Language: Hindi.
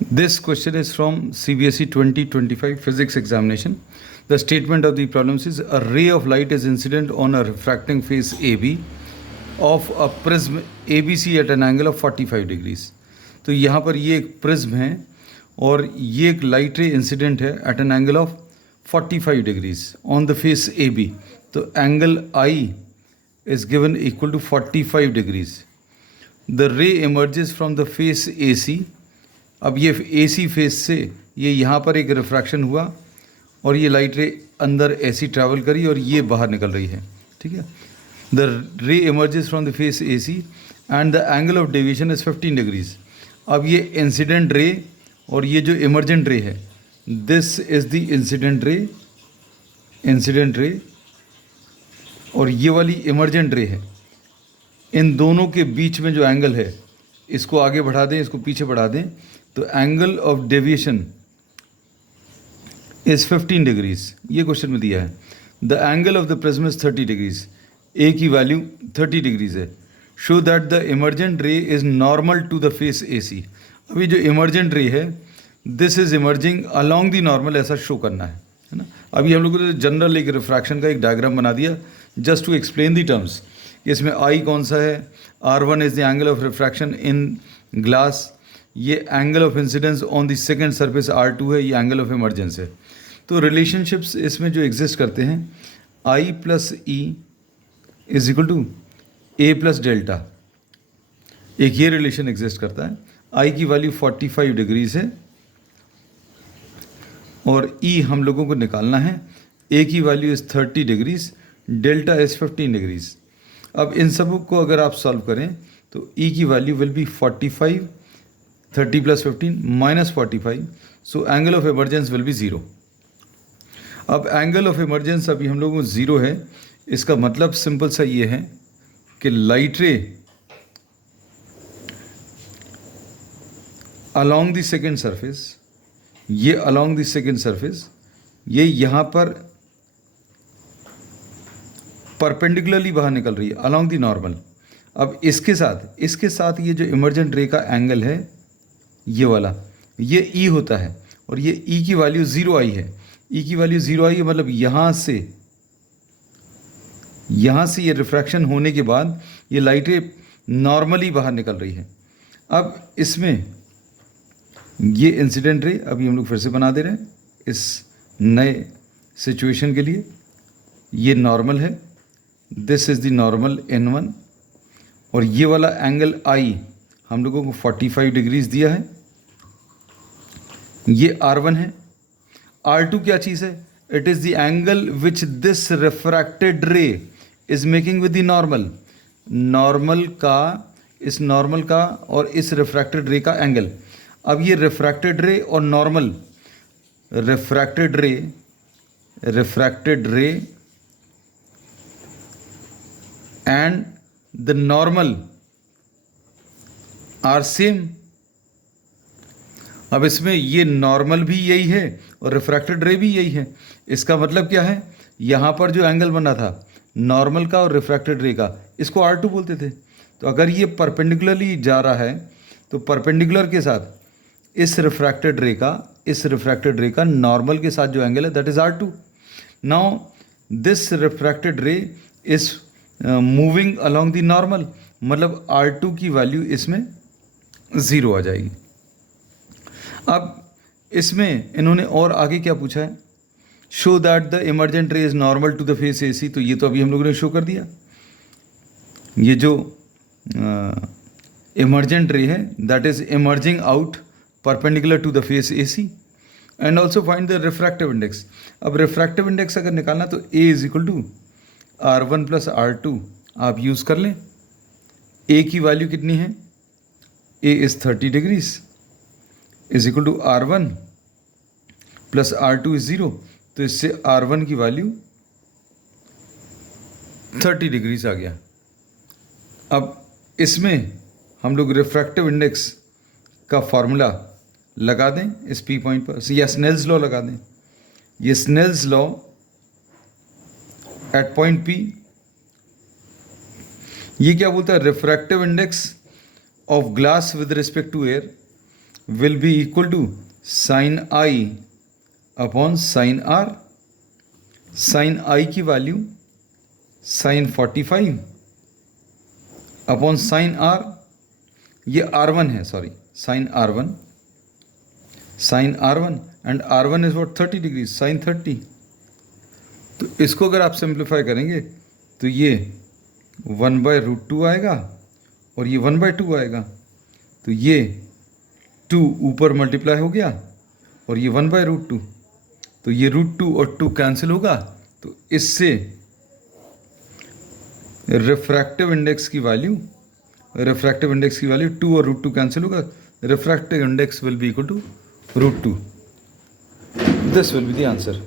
This question is from CBSE 2025 physics examination. The statement of the problems is a ray of light is incident on a refracting face AB of a prism ABC at an angle of 45 degrees. तो यहाँ पर ये एक प्रिज्म है और ये एक लाइट रे इंसिडेंट है at an angle of 45 degrees on the face AB. तो angle I is given equal to 45 degrees. The ray emerges from the face AC. अब ये AC फेस से ये यहाँ पर एक रिफ्रैक्शन हुआ और ये लाइट रे अंदर ऐसी ट्रैवल करी और ये बाहर निकल रही है. ठीक है. द रे emerges from the face AC and the angle of deviation is 15 degrees. अब ये इंसिडेंट रे और ये जो इमर्जेंट रे है, this is the incident ray और ये वाली इमर्जेंट रे है. इन दोनों के बीच में जो एंगल है, इसको आगे बढ़ा दें, इसको पीछे बढ़ा दें, तो angle of deviation is 15 degrees. ये क्वेश्चन में दिया है. The angle of the prism is 30 degrees. A की वैल्यू 30 डिग्रीज है. Show that the emergent ray is normal to the face AC. अभी जो इमर्जेंट रे है, this is emerging along the normal, ऐसा शो करना है ना. अभी हम लोगों ने जनरल एक रिफ्रैक्शन का एक डायग्राम बना दिया just to explain the terms. इसमें I कौन सा है, R1 is the angle of refraction in glass, ये angle of incidence on the second surface R2 है, ये एंगल ऑफ इमर्जेंस है. तो रिलेशनशिप्स इसमें जो एग्जिस्ट करते हैं, I plus E is equal to A plus delta. एक ये रिलेशन एग्जिस्ट करता है. I की वैल्यू 45 डिग्रीज है और E हम लोगों को निकालना है. A की value is 30 degrees, delta is 15 degrees. अब इन सब को अगर आप सॉल्व करें तो E की value will be 45, 30 plus 15 minus 45. So angle of emergence will be 0. अब एंगल ऑफ इमर्जेंस अभी हम लोगों को 0 है. इसका मतलब सिंपल सा ये है कि लाइट रे अलॉन्ग द सेकेंड सरफेस, ये अलॉन्ग द सेकेंड सरफेस, ये यहाँ पर परपेंडिकुलरली बाहर निकल रही है अलॉन्ग द नॉर्मल. अब इसके साथ ये जो इमर्जेंट रे का एंगल है, ये वाला, ये E होता है और ये E की वैल्यू 0 है. E की वैल्यू 0 है, मतलब यहाँ से ये रिफ्रैक्शन होने के बाद ये लाइट रे नॉर्मली बाहर निकल रही है. अब इसमें ये इंसिडेंट रे अभी हम लोग फिर से बना दे रहे हैं इस नए सिचुएशन के लिए. ये नॉर्मल है, this is the normal N1 और ये वाला एंगल I हम लोगों को 45 डिग्रीज दिया है. ये R1 है. R2 क्या चीज़ है? It is the angle which this refracted रे is making with the normal. इस नॉर्मल का और इस रिफ्रैक्टेड रे का एंगल. अब ये रिफ्रैक्टेड रे और normal, refracted ray and the normal are same. अब इसमें ये नॉर्मल भी यही है और रिफ्रैक्टेड रे भी यही है. इसका मतलब क्या है, यहाँ पर जो एंगल बना था नॉर्मल का और रिफ्रैक्टेड रे का, इसको R2 बोलते थे. तो अगर ये परपेंडिकुलरली जा रहा है तो परपेंडिकुलर के साथ इस रिफ्रैक्टेड रे का नॉर्मल के साथ जो एंगल है that is R2. Now this refracted रे is moving along the normal, मतलब R2 की वैल्यू इसमें 0 आ जाएगी. अब इसमें इन्होंने और आगे क्या पूछा है, show that the emergent ray is normal to the face AC. तो ये तो अभी हम लोगों ने शो कर दिया. ये जो इमर्जेंट रे है that is emerging out perpendicular to the face AC. And also find the refractive index. अब रिफ्रैक्टिव इंडेक्स अगर निकालना तो A is equal to R1 plus R2 आप यूज़ कर लें. A की वैल्यू कितनी है, A is 30 degrees is equal to R1 plus R2 is 0. तो इससे R1 की वैल्यू 30 डिग्रीज आ गया. अब इसमें हम लोग रिफ्रैक्टिव इंडेक्स का फॉर्मूला लगा दें इस P पॉइंट पर, या स्नेल्स लॉ लगा दें. ये Snell's law at point P, ये क्या बोलता है, refractive index of glass with respect to air will be equal to sin I upon sin R. sin I की value sin 45 upon sin R, ये R1 है, sorry sin R1 and R1 is what 30 degree sin 30. तो इसको अगर आप सिंप्लीफाई करेंगे तो ये 1/√2 आएगा और ये 1/2 आएगा. तो ये 2 ऊपर मल्टीप्लाई हो गया और ये 1/√2. तो ये √2 और 2 कैंसिल होगा. तो इससे रिफ्रैक्टिव इंडेक्स की वैल्यू 2 और √2 कैंसिल होगा. Refractive index will be equal to √2. This will be the answer.